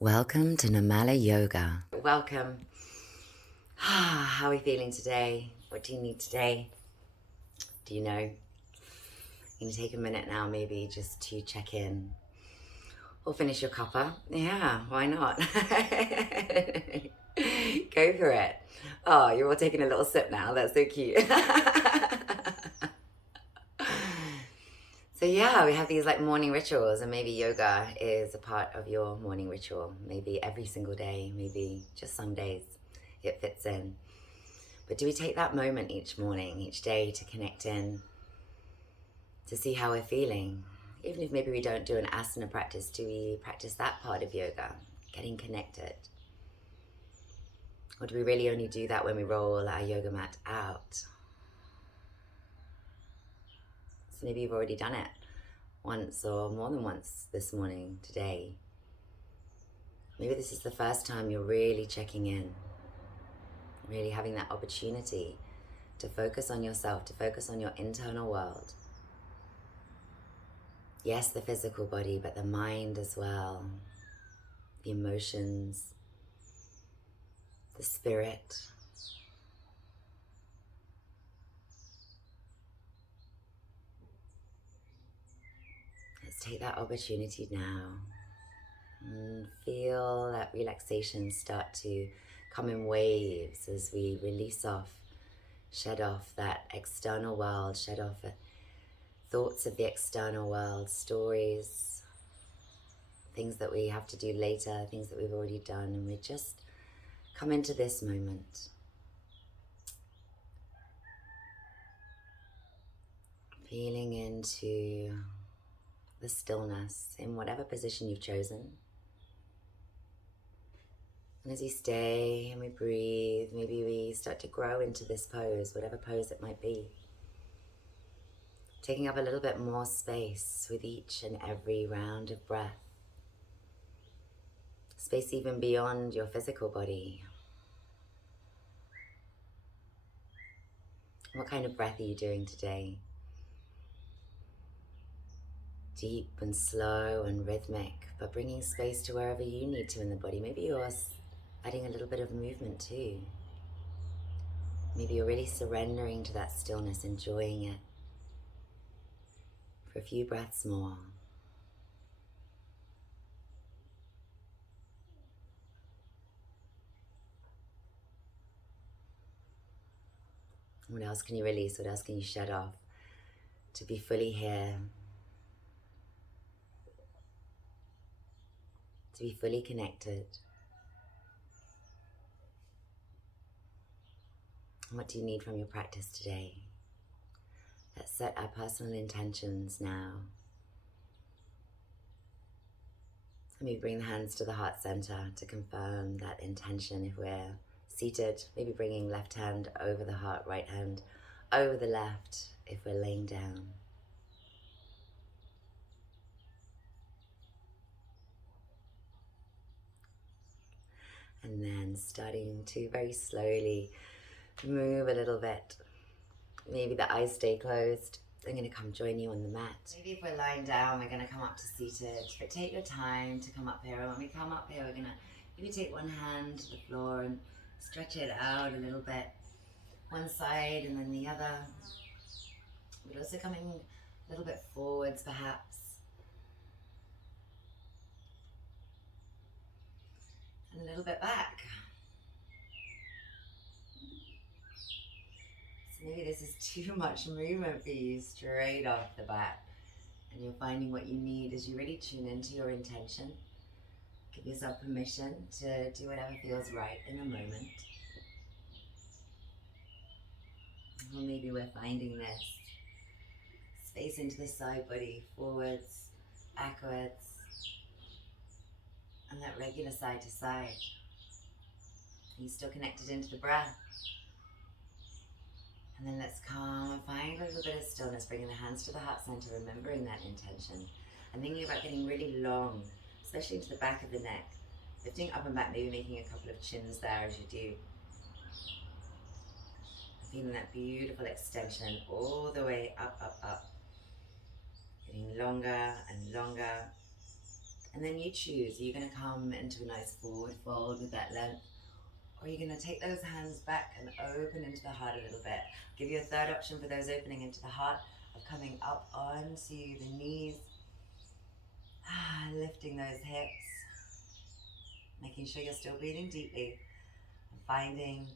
Welcome to Namala Yoga. Welcome. How are we feeling today? What do you need today? Do you know? I'm going to take a minute now maybe just to check in. Or finish your cuppa. Yeah, why not? Go for it. Oh, you're all taking a little sip now. That's so cute. So yeah, we have these like morning rituals, and maybe yoga is a part of your morning ritual. Maybe every single day, maybe just some days it fits in. But do we take that moment each morning, each day to connect in, to see how we're feeling? Even if maybe we don't do an asana practice, do we practice that part of yoga, getting connected? Or do we really only do that when we roll our yoga mat out? So maybe you've already done it once or more than once this morning, today. Maybe this is the first time you're really checking in, really having that opportunity to focus on yourself, to focus on your internal world. Yes, the physical body, but the mind as well, the emotions, the spirit. Let's take that opportunity now and feel that relaxation start to come in waves as we release off, shed off that external world, shed off thoughts of the external world, stories, things that we have to do later, things that we've already done, and we just come into this moment. Feeling into the stillness in whatever position you've chosen. And as you stay and we breathe, maybe we start to grow into this pose, whatever pose it might be. Taking up a little bit more space with each and every round of breath. Space even beyond your physical body. What kind of breath are you doing today? Deep and slow and rhythmic, but bringing space to wherever you need to in the body. Maybe you're adding a little bit of movement too. Maybe you're really surrendering to that stillness, enjoying it for a few breaths more. What else can you release? What else can you shut off to be fully here? To be fully connected. What do you need from your practice today? Let's set our personal intentions now. Maybe bring the hands to the heart center to confirm that intention if we're seated. Maybe bringing left hand over the heart, right hand over the left if we're laying down. And then starting to very slowly move a little bit. Maybe the eyes stay closed. I'm going to come join you on the mat. Maybe if we're lying down, we're going to come up to seated. But take your time to come up here. And when we come up here, we're going to maybe take one hand to the floor and stretch it out a little bit. One side and then the other. But also coming a little bit forwards perhaps. And a little bit back. Maybe this is too much movement for you straight off the bat. And you're finding what you need as you really tune into your intention. Give yourself permission to do whatever feels right in the moment. Or maybe we're finding this space into the side body, forwards, backwards, and that regular side to side. Are you still connected into the breath? And then let's come and find a little bit of stillness, bringing the hands to the heart center, remembering that intention. And thinking about getting really long, especially into the back of the neck. Lifting up and back, maybe making a couple of chins there as you do. Feeling that beautiful extension all the way up, up, up. Getting longer and longer And then you choose, are you going to come into a nice forward fold with that length? Or are you going to take those hands back and open into the heart a little bit? I'll give you a third option for those opening into the heart of coming up onto the knees, lifting those hips, making sure you're still breathing deeply and finding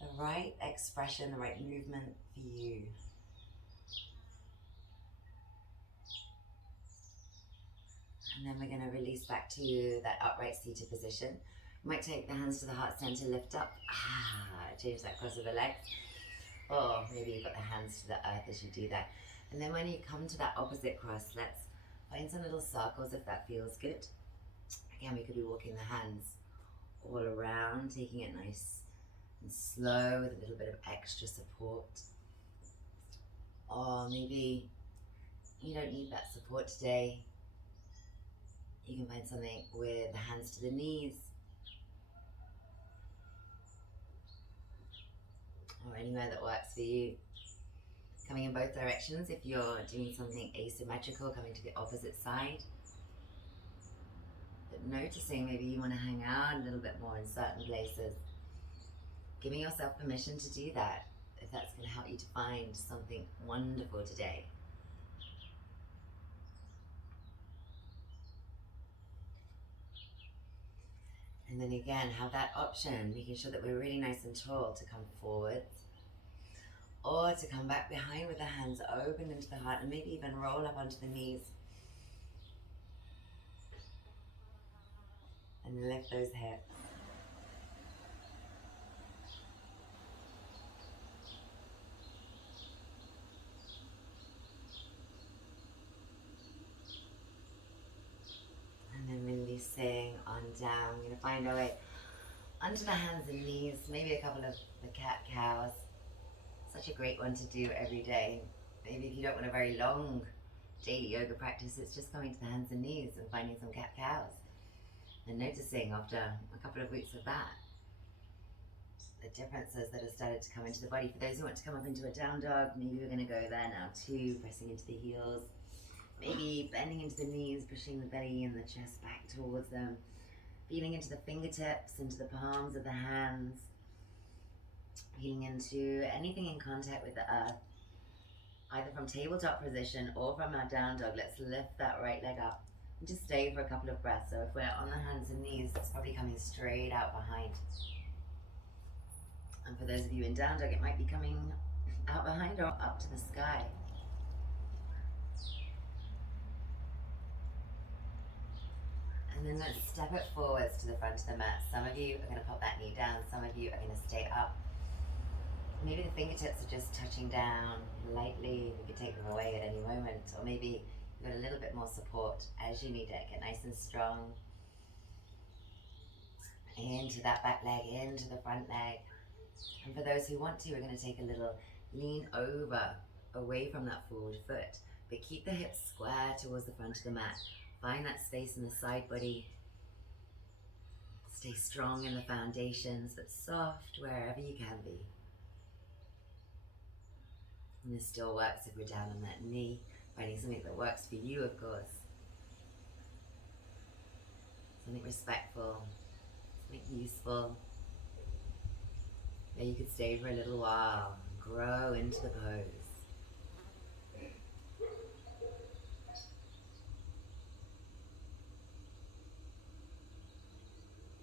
the right expression, the right movement for you. And then we're going to release back to that upright seated position. You might take the hands to the heart center, lift up, change that cross of the legs. Or maybe you've got the hands to the earth as you do that. And then when you come to that opposite cross, let's find some little circles if that feels good. Again, we could be walking the hands all around, taking it nice and slow with a little bit of extra support. Or maybe you don't need that support today. You can find something with the hands to the knees, or anywhere that works for you. Coming in both directions if you're doing something asymmetrical, coming to the opposite side. But noticing maybe you want to hang out a little bit more in certain places. Giving yourself permission to do that, if that's going to help you to find something wonderful today. And then again, have that option, making sure that we're really nice and tall to come forward, or to come back behind with the hands open into the heart and maybe even roll up onto the knees. And lift those hips. And then releasing on down. We're going to find our way onto the hands and knees, maybe a couple of the cat-cows. Such a great one to do every day. Maybe if you don't want a very long daily yoga practice, it's just coming to the hands and knees and finding some cat-cows. And noticing after a couple of weeks of that, the differences that have started to come into the body. For those who want to come up into a down dog, maybe we're going to go there now too, pressing into the heels. Maybe bending into the knees, pushing the belly and the chest back towards them. Feeling into the fingertips, into the palms of the hands. Feeling into anything in contact with the earth. Either from tabletop position or from our down dog. Let's lift that right leg up. And just stay for a couple of breaths. So if we're on the hands and knees, it's probably coming straight out behind. And for those of you in down dog, it might be coming out behind or up to the sky. And then let's step it forwards to the front of the mat. Some of you are going to pop that knee down. Some of you are going to stay up. Maybe the fingertips are just touching down lightly. You can take them away at any moment. Or maybe you've got a little bit more support as you need it. Get nice and strong. Into that back leg, into the front leg. And for those who want to, we're going to take a little lean over, away from that forward foot. But keep the hips square towards the front of the mat. Find that space in the side body. Stay strong in the foundations, but soft wherever you can be. And this still works if we're down on that knee, finding something that works for you, of course. Something respectful, something useful. Where you could stay for a little while, grow into the pose.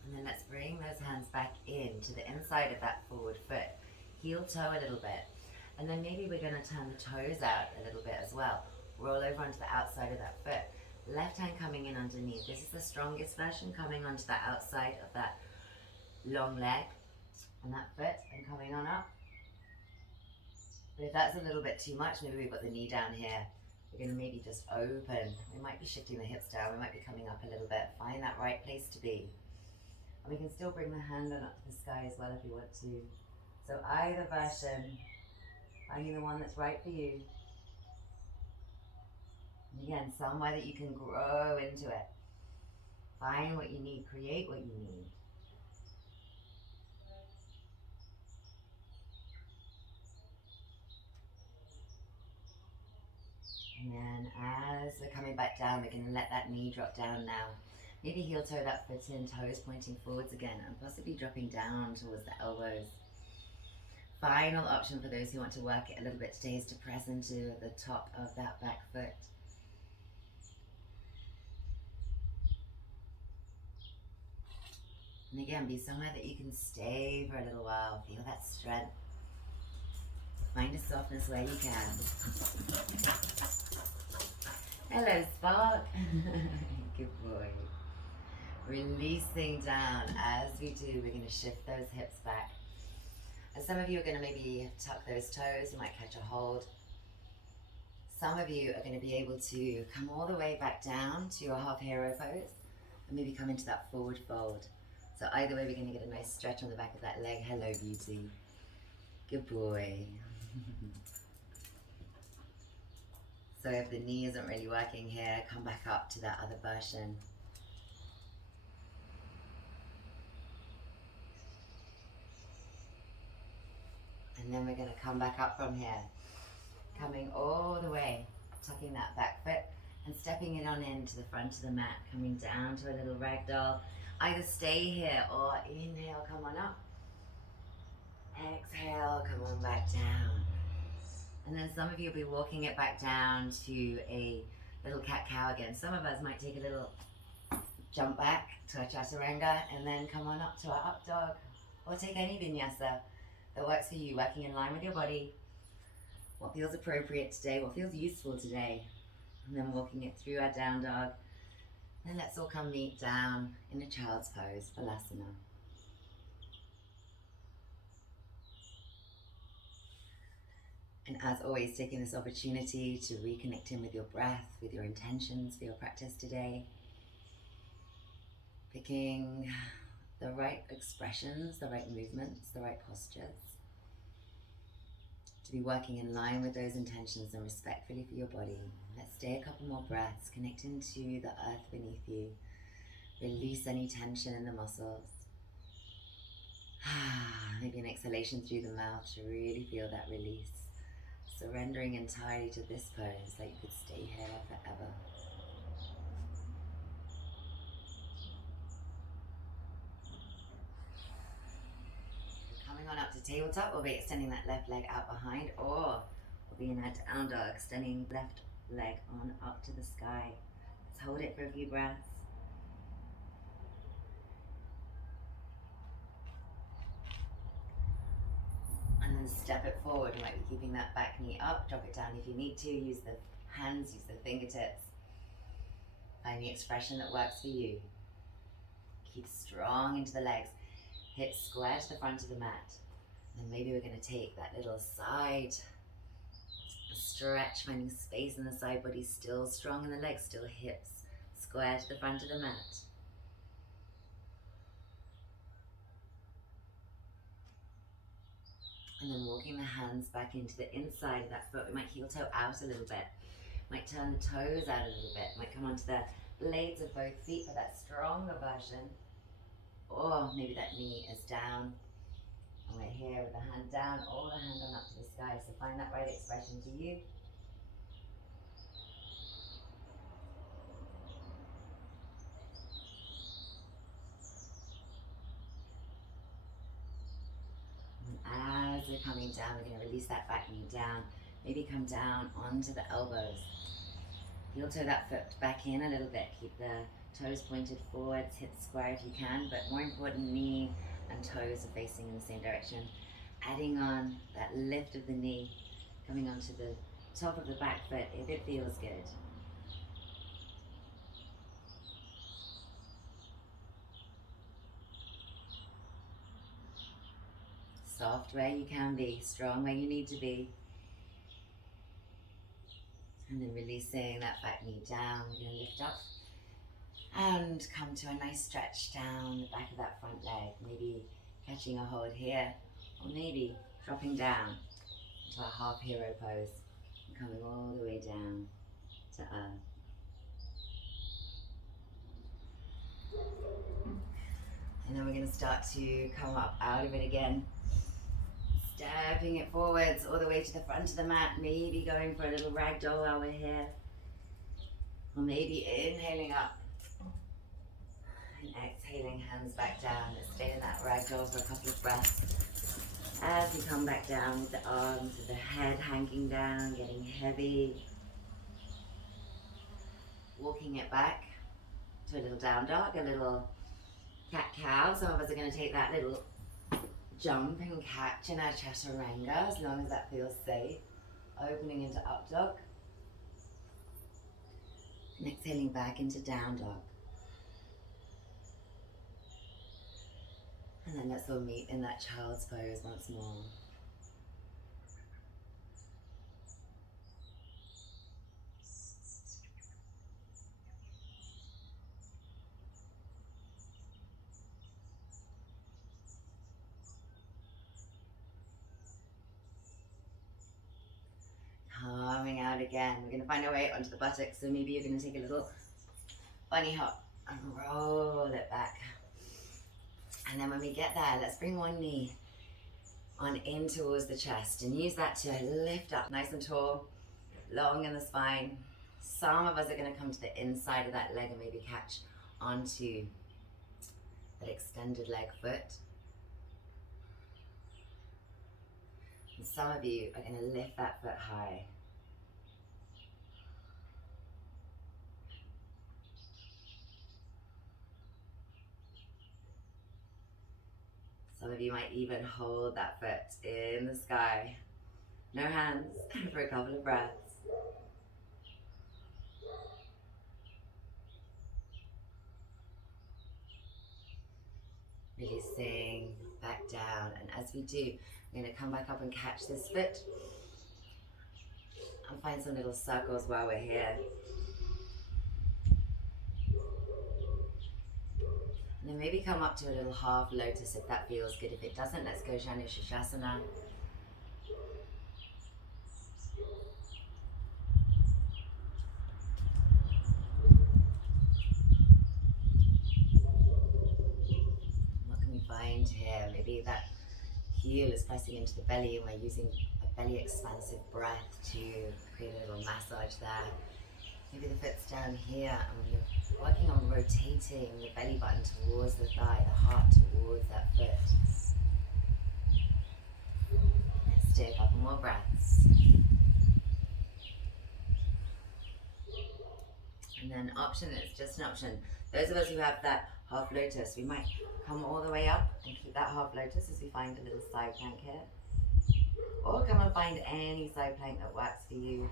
And then let's bring those hands back in to the inside of that forward foot. Heel toe a little bit. And then maybe we're going to turn the toes out a little bit as well. Roll over onto the outside of that foot. Left hand coming in underneath. This is the strongest version, coming onto the outside of that long leg and that foot and coming on up. But if that's a little bit too much, maybe we've got the knee down here. We're going to maybe just open. We might be shifting the hips down. We might be coming up a little bit. Find that right place to be. And we can still bring the hand on up to the sky as well if you want to. So either version, finding the one that's right for you. And again, somewhere that you can grow into it. Find what you need, create what you need. And then as we're coming back down, we're going to let that knee drop down now. Maybe heel toe that foot in, toes pointing forwards again, and possibly dropping down towards the elbows. Final option for those who want to work it a little bit today is to press into the top of that back foot. And again, be somewhere that you can stay for a little while. Feel that strength. Find a softness where you can. Hello, Spark. Good boy. Releasing down. As we do, we're going to shift those hips back. And some of you are going to maybe tuck those toes. You might catch a hold. Some of you are going to be able to come all the way back down to your half hero pose. And maybe come into that forward fold. So either way, we're going to get a nice stretch on the back of that leg. Hello, beauty. Good boy. So if the knee isn't really working here, come back up to that other version. And then we're going to come back up from here. Coming all the way, tucking that back foot and stepping it on into the front of the mat. Coming down to a little ragdoll. Either stay here or inhale, come on up. Exhale, come on back down. And then some of you will be walking it back down to a little cat-cow again. Some of us might take a little jump back to a chaturanga and then come on up to our up dog. Or take any vinyasa that works for you, working in line with your body. What feels appropriate today, what feels useful today. And then walking it through our down dog. Then let's all come meet down in a child's pose, Balasana. And as always, taking this opportunity to reconnect in with your breath, with your intentions for your practice today. Picking the right expressions, the right movements, the right postures. To be working in line with those intentions and respectfully for your body. Let's stay a couple more breaths, connecting to the earth beneath you. Release any tension in the muscles. Maybe an exhalation through the mouth to really feel that release. Surrendering entirely to this pose, like you could stay here forever. Coming on up to tabletop, we'll be extending that left leg out behind, or we'll be in that down dog, extending left leg on up to the sky. Let's hold it for a few breaths. And then step it forward. You might be keeping that back knee up, drop it down if you need to. Use the hands, use the fingertips. Find the expression that works for you. Keep strong into the legs. Hips square to the front of the mat. And maybe we're going to take that little side stretch, finding space in the side body, still strong in the legs, still hips square to the front of the mat. And then walking the hands back into the inside of that foot. We might heel toe out a little bit. Might turn the toes out a little bit. Might come onto the blades of both feet for that stronger version. Or maybe that knee is down. And we're here with the hand down or the hand on up to the sky. So find that right expression for you. And as we're coming down, we're going to release that back knee down. Maybe come down onto the elbows. Heel toe that foot back in a little bit. Keep the toes pointed forwards, hips square if you can, but more important, knee and toes are facing in the same direction. Adding on that lift of the knee, coming onto the top of the back foot if it feels good. Soft where you can be, strong where you need to be. And then releasing that back knee down, we're going to lift up and come to a nice stretch down the back of that front leg. Maybe catching a hold here, or maybe dropping down to a half hero pose and coming all the way down to earth. And then we're going to start to come up out of it again. Stepping it forwards all the way to the front of the mat, maybe going for a little ragdoll while we're here. Or maybe inhaling up and exhaling, hands back down. Let's stay in that ragdoll for a couple of breaths. As we come back down with the arms, with the head hanging down, getting heavy. Walking it back to a little down dog, a little cat-cow. Some of us are going to take that little jump and catch in our chaturanga, as long as that feels safe. Opening into up dog. And exhaling back into down dog. And then let's all meet in that child's pose once more. Coming out again. We're going to find our way onto the buttocks, so maybe you're going to take a little bunny hop and roll it back. And then when we get there, let's bring one knee on in towards the chest and use that to lift up nice and tall, long in the spine. Some of us are going to come to the inside of that leg and maybe catch onto that extended leg foot. And some of you are going to lift that foot high. Some of you might even hold that foot in the sky. No hands for a couple of breaths. Releasing back down. And as we do, we're going to come back up and catch this foot. And find some little circles while we're here. And then maybe come up to a little half lotus if that feels good. If it doesn't, let's go Andalucian. What can we find here? Maybe that heel is pressing into the belly and we're using a belly expansive breath to create a little massage there. Maybe the foot's down here and you're working on rotating the belly button towards the thigh, the heart towards that foot. Let's do a couple more breaths. And then option is just an option. Those of us who have that half lotus, we might come all the way up and keep that half lotus as we find a little side plank here. Or come and find any side plank that works for you.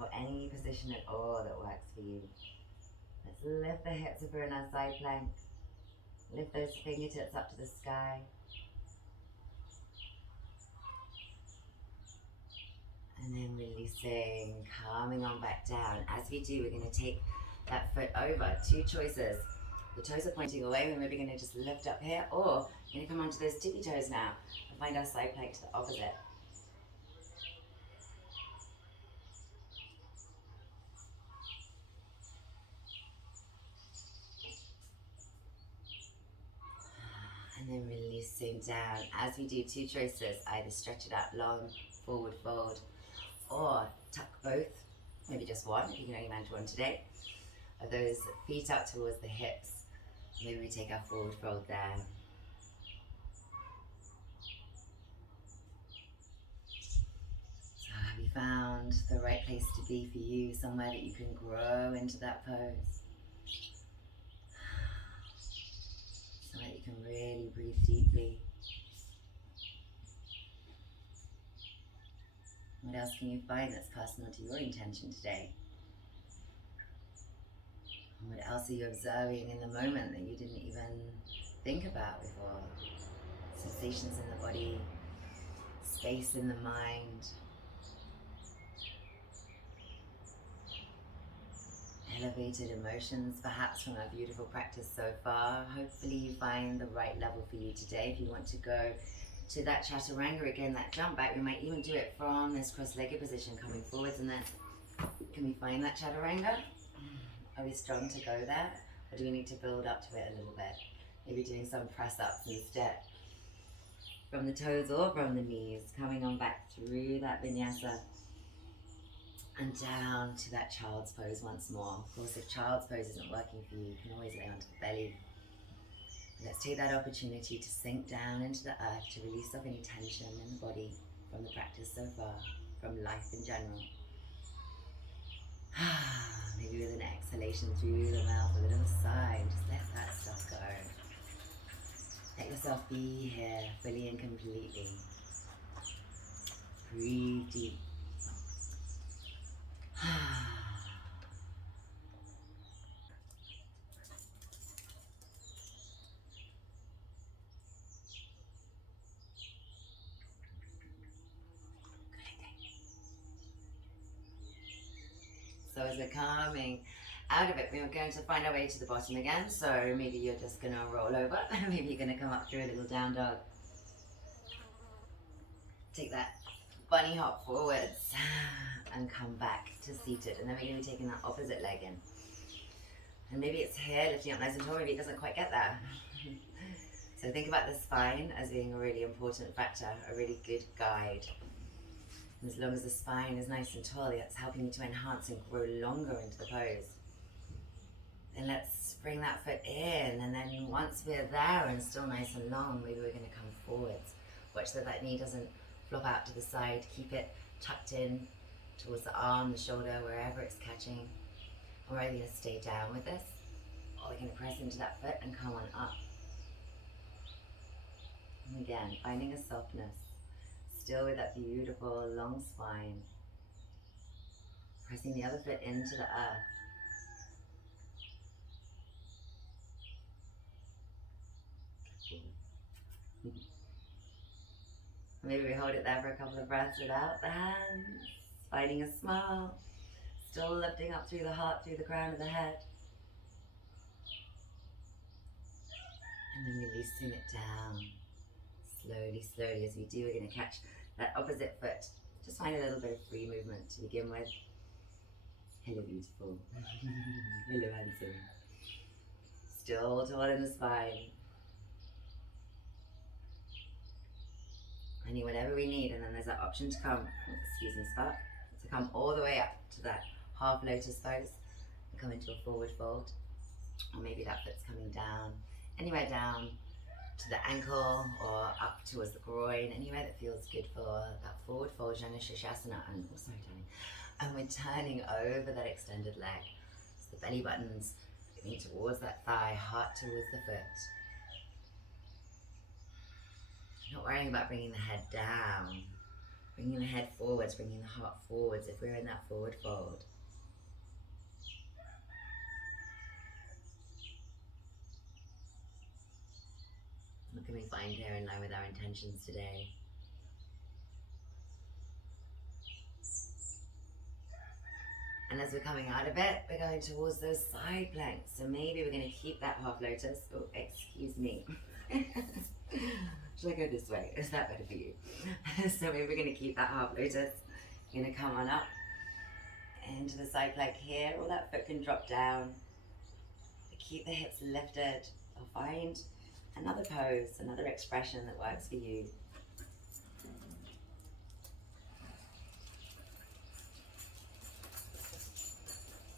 Or any position at all that works for you. Let's lift the hips if we're in our side plank. Lift those fingertips up to the sky. And then releasing, coming on back down. As we do, we're going to take that foot over. Two choices. The toes are pointing away, we're maybe going to just lift up here, or we're going to come onto those tippy toes now and find our side plank to the opposite. And then releasing down. As we do, two choices. Either stretch it out long, forward fold, or tuck both, maybe just one, if you can only manage one today, of those feet up towards the hips. Maybe we take our forward fold there. So have you found the right place to be for you, somewhere that you can grow into that pose? Somewhere that you can really breathe deeply. What else can you find that's personal to your intention today? And what else are you observing in the moment that you didn't even think about before? Sensations in the body, space in the mind, elevated emotions perhaps from our beautiful practice so far. Hopefully you find the right level for you today. If you want to go to that chaturanga again, that jump back, we might even do it from this cross-legged position, coming forwards, and then can we find that chaturanga? Are we strong to go there, or do we need to build up to it a little bit? Maybe doing some press ups instead. from the toes or from the knees, coming on back through that vinyasa and down to that child's pose once more. Of course, if child's pose isn't working for you, you can always lay onto the belly. Let's take that opportunity to sink down into the earth, to release off any tension in the body from the practice so far, from life in general. Maybe with an exhalation through the mouth, a little sigh, just let that stuff go. Let yourself be here fully and completely. Breathe deep. So as we're coming out of it, we're going to find our way to the bottom again. So maybe you're just going to roll over. Maybe you're going to come up through a little down dog. Take that bunny hop forwards and come back to seated. And then we're going to be taking that opposite leg in. And maybe it's here, lifting up nice and tall. Maybe it doesn't quite get there. So think about the spine as being a really important factor, a really good guide. As long as the spine is nice and tall, that's helping you to enhance and grow longer into the pose. Then let's bring that foot in, and then once we're there and still nice and long, maybe we're going to come forwards. Watch that that knee doesn't flop out to the side. Keep it tucked in towards the arm, the shoulder, wherever it's catching. Or are you going to stay down with this? Or we're going to press into that foot and come on up. And again, finding a softness. Still with that beautiful long spine. Pressing the other foot into the earth. Maybe we hold it there for a couple of breaths without the hands. Finding a smile. Still lifting up through the heart, through the crown of the head. And then releasing it down. Slowly, slowly, as we do, we're going to catch that opposite foot. Just find a little bit of free movement to begin with. Hello, beautiful. Hello, handsome. Still tall in the spine. Finding whatever we need, and then there's that option to come, excuse me, spark, to come all the way up to that half lotus pose and come into a forward fold. Or maybe that foot's coming down, anywhere down to the ankle or up towards the groin, anywhere that feels good for that forward fold, Janu Shirshasana. And oh, sorry, darling. And we're turning over that extended leg. So the belly button's going towards that thigh, heart towards the foot. Not worrying about bringing the head down, bringing the head forwards, bringing the heart forwards if we're in that forward fold. What can we find here in line with our intentions today? And as we're coming out of it, we're going towards those side planks. So maybe we're going to keep that half lotus. Oh, excuse me. Should I go this way? Is that better for you? So maybe we're going to keep that half lotus. You're going to come on up into the side plank here, or that foot can drop down. Keep the hips lifted, or find another pose, another expression that works for you.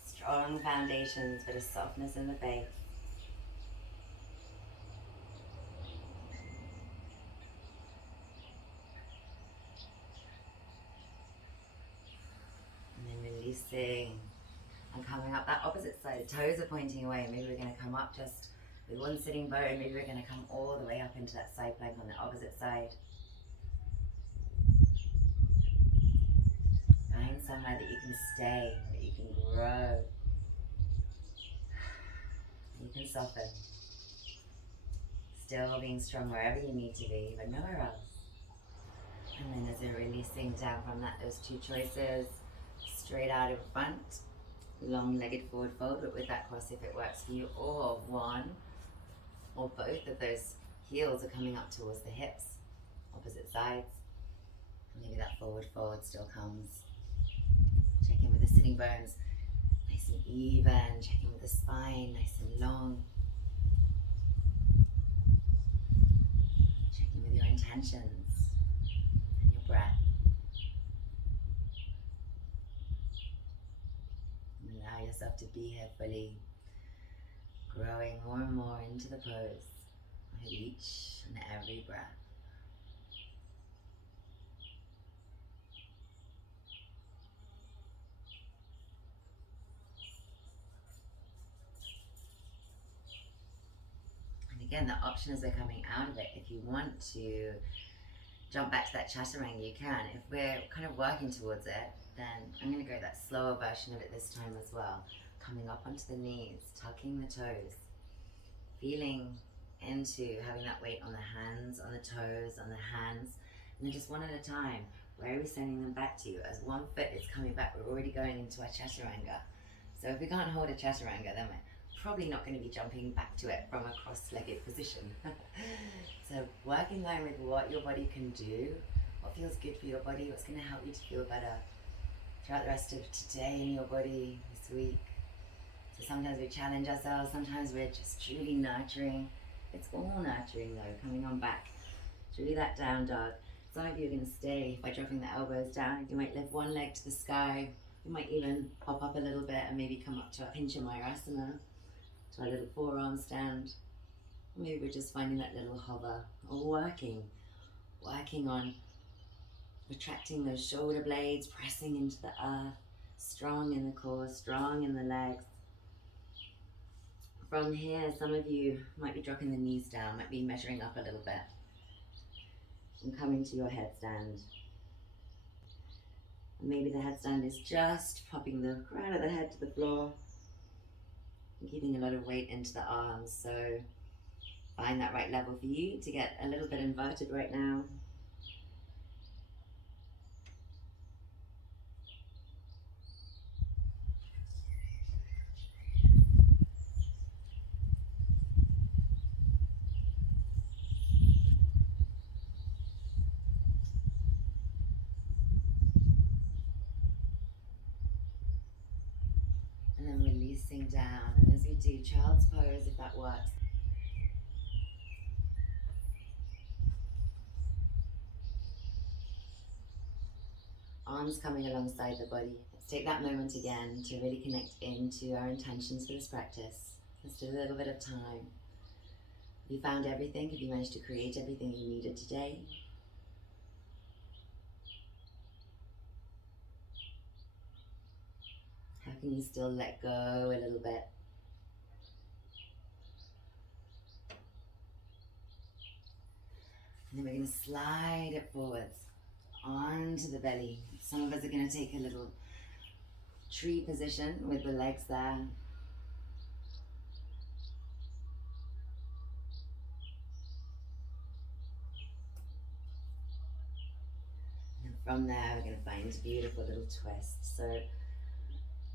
Strong foundations, but a softness in the base. Releasing and coming up that opposite side. The toes are pointing away. Maybe we're going to come up just with one sitting bone. Maybe we're going to come all the way up into that side plank on the opposite side. Find somewhere that you can stay, that you can grow. You can soften. Still being strong wherever you need to be, but nowhere else. And then as you're releasing down from that, those two choices. Straight out in front, long-legged forward fold, but with that cross if it works for you, or one or both of those heels are coming up towards the hips, opposite sides. And maybe that forward fold still comes. Check in with the sitting bones, nice and even. Check in with the spine, nice and long. Check in with your intention. intentions and your breath. And allow yourself to be here fully, growing more and more into the pose with each and every breath. And again, the option as we're coming out of it, if you want to jump back to that chaturanga, you can. If we're kind of working towards it, then I'm going to go that slower version of it this time as well. Coming up onto the knees, tucking the toes, feeling into having that weight on the hands, on the toes, on the hands, and then just one at a time. Where are we sending them back to? As one foot is coming back, we're already going into our chaturanga. So if we can't hold a chaturanga, then we're probably not going to be jumping back to it from a cross-legged position. So work in line with what your body can do, what feels good for your body, what's going to help you to feel better throughout the rest of today in your body, this week. So sometimes we challenge ourselves, sometimes we're just truly nurturing. It's all nurturing though, coming on back through that down dog. Some of you are going to stay by dropping the elbows down. You might lift one leg to the sky. You might even pop up a little bit and maybe come up to a Pinchamayurasana, to our little forearm stand. Maybe we're just finding that little hover, or working on retracting those shoulder blades, pressing into the earth, strong in the core, strong in the legs. From here, some of you might be dropping the knees down, might be measuring up a little bit and coming to your headstand. And maybe the headstand is just popping the crown of the head to the floor and keeping a lot of weight into the arms. So find that right level for you to get a little bit inverted right now. And then releasing down. And as we do child's pose, if that works. Arms coming alongside the body. Let's take that moment again to really connect into our intentions for this practice. Let's do a little bit of time. Have you found everything? Have you managed to create everything you needed today? How can you still let go a little bit? And then we're going to slide it forwards onto the belly. Some of us are going to take a little tree position with the legs there. And from there, we're going to find a beautiful little twist. So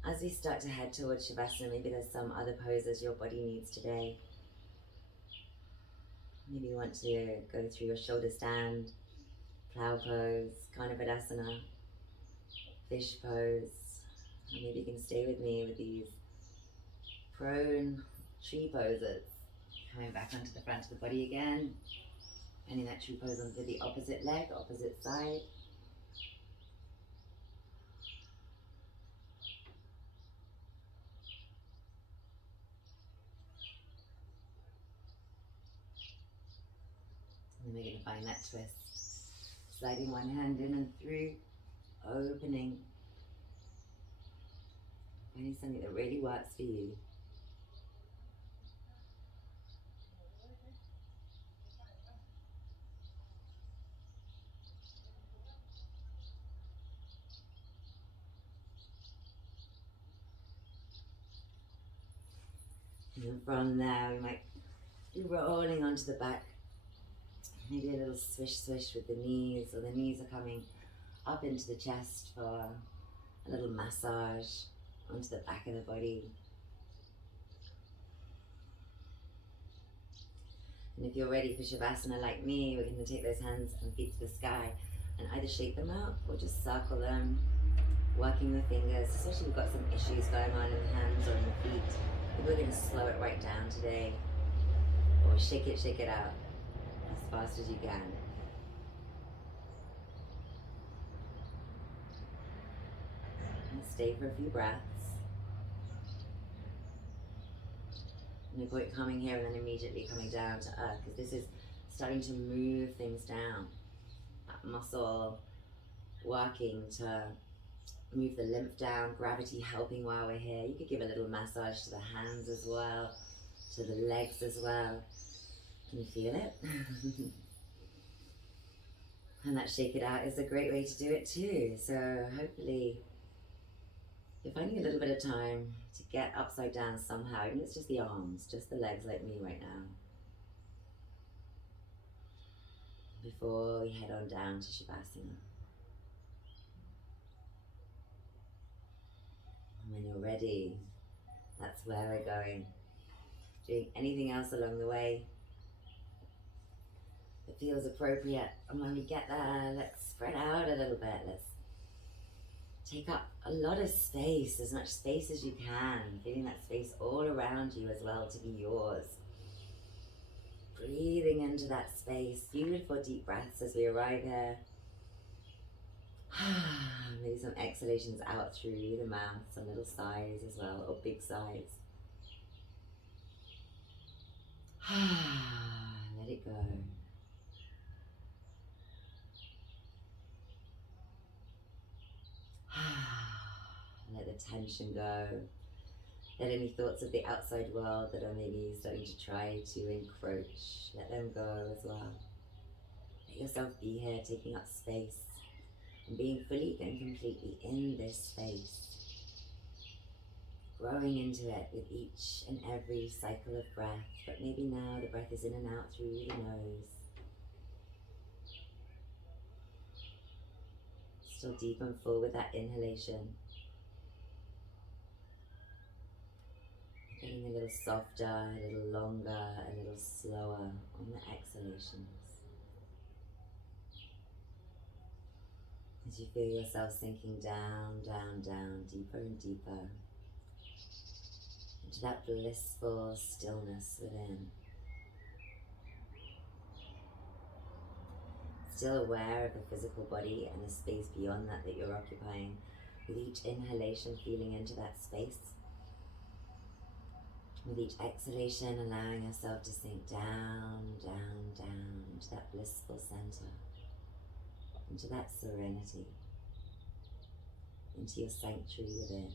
as we start to head towards Shavasana, maybe there's some other poses your body needs today. Maybe you want to go through your shoulder stand, plow pose, Kanabadasana, fish pose. Or maybe you can stay with me with these prone tree poses. Coming back onto the front of the body again. Finding that tree pose onto the opposite leg, opposite side. And then we're going to find that twist. Sliding one hand in and through, opening. Finding something that really works for you. And then from there, we might be rolling onto the back. Maybe a little swish swish with the knees, or the knees are coming up into the chest for a little massage onto the back of the body. And if you're ready for Shavasana like me, we're going to take those hands and feet to the sky and either shake them out or just circle them, working the fingers, especially if you've got some issues going on in the hands or in the feet. We're going to slow it right down today, or shake it out as fast as you can. Let's stay for a few breaths. No point coming here and then immediately coming down to earth, because this is starting to move things down. That muscle working to move the lymph down, gravity helping while we're here. You could give a little massage to the hands as well, to the legs as well. Can you feel it? And that shake it out is a great way to do it too. So hopefully you're finding a little bit of time to get upside down somehow, even if it's just the arms, just the legs like me right now. Before we head on down to Shavasana. And when you're ready, that's where we're going. Doing anything else along the way that feels appropriate. And when we get there, let's spread out a little bit. Let's take up a lot of space, as much space as you can. Feeling that space all around you as well to be yours. Breathing into that space. Beautiful deep breaths as we arrive here. Maybe some exhalations out through the mouth, some little sighs as well, or big sighs. Let it go. Let the tension go. Let any thoughts of the outside world that are maybe starting to try to encroach, let them go as well. Let yourself be here, taking up space and being fully and completely in this space. Growing into it with each and every cycle of breath, but maybe now the breath is in and out through the nose. Still deep and full with that inhalation. Getting a little softer, a little longer, a little slower on the exhalations. As you feel yourself sinking down, down, down, deeper and deeper into that blissful stillness within. Still aware of the physical body and the space beyond that you're occupying. With each inhalation, feeling into that space. With each exhalation, allowing yourself to sink down, down, down into that blissful center, into that serenity, into your sanctuary within.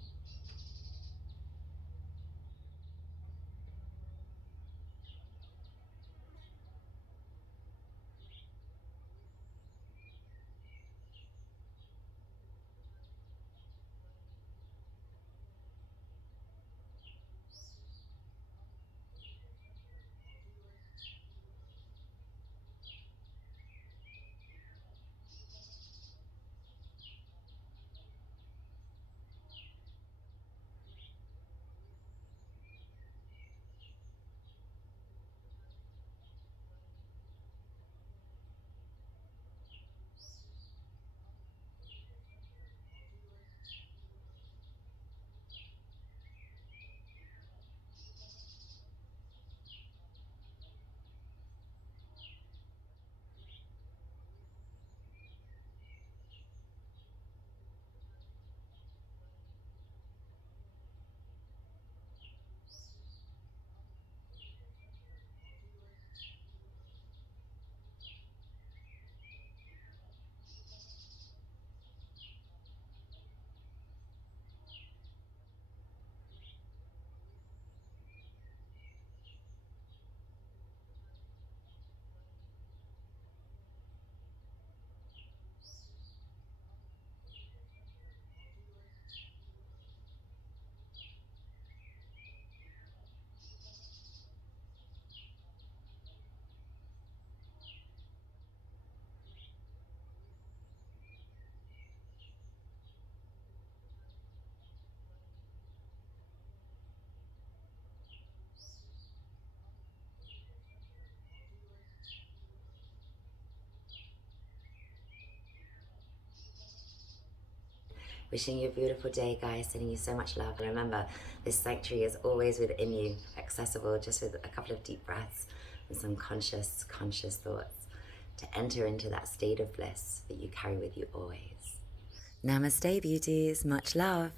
Wishing you a beautiful day, guys. Sending you so much love. And remember, this sanctuary is always within you, accessible just with a couple of deep breaths and some conscious thoughts to enter into that state of bliss that you carry with you always. Namaste, beauties. Much love.